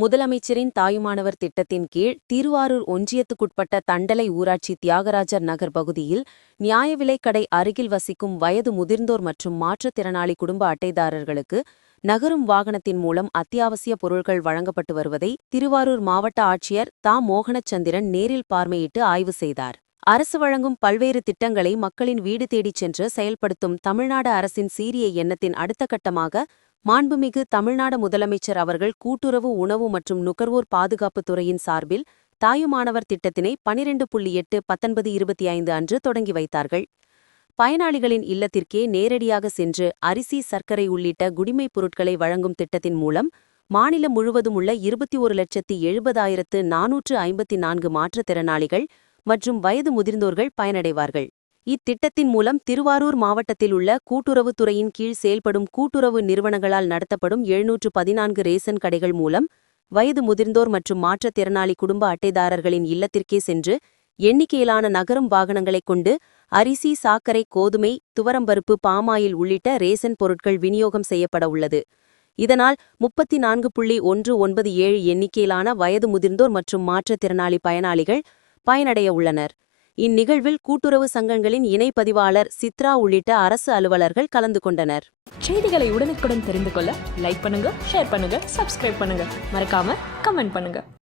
முதலமைச்சரின் தாயுமானவர் திட்டத்தின் கீழ் திருவாரூர் ஒன்றியத்துக்குட்பட்ட தண்டலை ஊராட்சி தியாகராஜர் நகர் பகுதியில் நியாய விலைக்கடை அருகில் வசிக்கும் வயது முதிர்ந்தோர் மற்றும் மாற்றுத்திறனாளி குடும்ப அட்டைதாரர்களுக்கு நகரும் வாகனத்தின் மூலம் அத்தியாவசிய பொருட்கள் வழங்கப்பட்டு வருவதை திருவாரூர் மாவட்ட ஆட்சியர் தா. மோகனச்சந்திரன் நேரில் பார்வையிட்டு ஆய்வு செய்தார். அரசு வழங்கும் பல்வேறு திட்டங்களை மக்களின் வீடு தேடிச் சென்று செயல்படுத்தும் தமிழ்நாடு அரசின் சீரிய எண்ணத்தின் அடுத்த கட்டமாக மாண்புமிகு தமிழ்நாடு முதலமைச்சர் அவர்கள் கூட்டுறவு உணவு மற்றும் நுகர்வோர் பாதுகாப்புத் துறையின் சார்பில் தாயுமானவர் திட்டத்தினை பனிரெண்டு புள்ளி எட்டு பத்தொன்பது இருபத்தி ஐந்து அன்று தொடங்கி வைத்தார்கள். பயனாளிகளின் இல்லத்திற்கே நேரடியாக சென்று அரிசி சர்க்கரை உள்ளிட்ட குடிமைப் பொருட்களை வழங்கும் திட்டத்தின் மூலம் மாநிலம் முழுவதும் உள்ள இருபத்தி ஒரு லட்சத்தி எழுபதாயிரத்து நானூற்று ஐம்பத்தி நான்கு மாற்றுத்திறனாளிகள் மற்றும் வயது முதிர்ந்தோர்கள் பயனடைவார்கள். இத்திட்டத்தின் மூலம் திருவாரூர் மாவட்டத்தில் உள்ள கூட்டுறவுத்துறையின் கீழ் செயல்படும் கூட்டுறவு நிறுவனங்களால் நடத்தப்படும் எழுநூற்று பதினான்கு ரேசன் கடைகள் மூலம் வயது முதிர்ந்தோர் மற்றும் மாற்றுத்திறனாளி குடும்ப அட்டைதாரர்களின் இல்லத்திற்கே சென்று எண்ணிக்கையிலான நகரும் வாகனங்களைக் கொண்டு அரிசி சாக்கரை கோதுமை துவரம்பருப்பு பாமாயில் உள்ளிட்ட ரேசன் பொருட்கள் விநியோகம் செய்யப்பட உள்ளது. இதனால் முப்பத்தி நான்கு புள்ளி ஒன்று ஒன்பது ஏழு எண்ணிக்கையிலான வயது முதிர்ந்தோர் மற்றும் மாற்றுத்திறனாளி பயனாளிகள் பயனடைய உள்ளனர். இந்நிகழ்வில் கூட்டுறவு சங்கங்களின் இணை பதிவாளர் சித்ரா உள்ளிட்ட அரசு அலுவலர்கள் கலந்து கொண்டனர். செய்திகளை உடனுக்குடன் தெரிந்து கொள்ள லைக் பண்ணுங்க ஷேர் பண்ணுங்க சப்ஸ்கிரைப் பண்ணுங்க. மறக்காம கமெண்ட் பண்ணுங்க.